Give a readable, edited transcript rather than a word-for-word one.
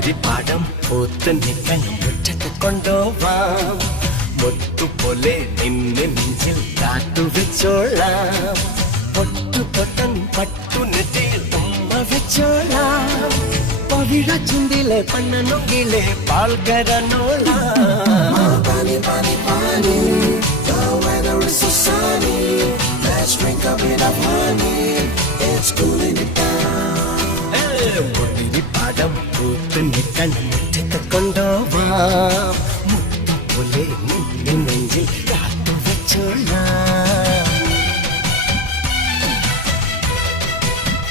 മുന്തിരി പാടം പൂത്ത് നിൽക്കാൻ മുറ്റത്ത് കൊണ്ടുപോവാം. മുത്തുപോലെ നിന്നെ നെഞ്ചിൽ കാത്തു വെച്ചോളാം. പൊട്ടുപൊട്ടൻ പട്ടുനെറ്റിയിൽ ഉമ്മ വെച്ചോളാം. പവിഴ ചുണ്ടിലെ പണ്ണനൊങ്കിലെ പാൽക്കരനോളാം. The weather is so sunny. Let's drink a bit of honey. It's cooling it down. മുന്തിരി പാടം പൂത്ത് നിൽക്കാൻ മുറ്റത്ത് കൊണ്ടുപോവാം. മുത്തുപോലെ നിന്നെ നെഞ്ചിൽ